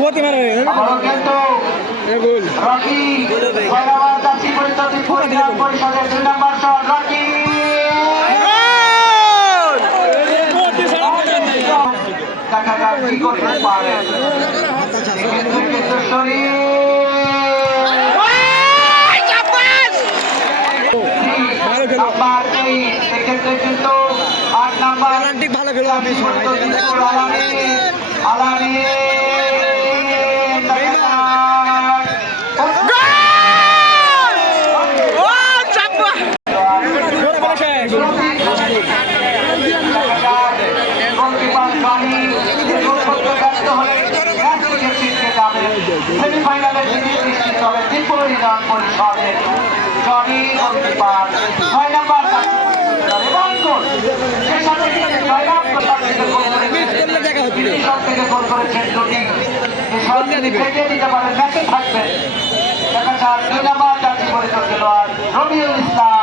আবারও কিন্তু রকি পয়লাবার যাত্রী পরিষদের 2 নম্বর শট রকি দেখা যাক কি করতে পারে কিন্তু শরীর নাম্বার 3 এক্ষেত্রে কিন্তু 8 নাম্বার ভালো খেলো আমি আলানি সেমিফাইনালে নিশ্চিত হবে ত্রিপুরা ইউনিয়ন পরিষদের জনি গোলকিপার 6 নাম্বার এবং গোল সেই সাথে জয়লাভ থেকে গোল করেছেন জনি ফেটে দিতে পারেন ম্যাচে থাকবেন দেখা যাক 2 নাম্বার জাতীয় পরিষদ খেলোয়াড় রবিউল ইসলাম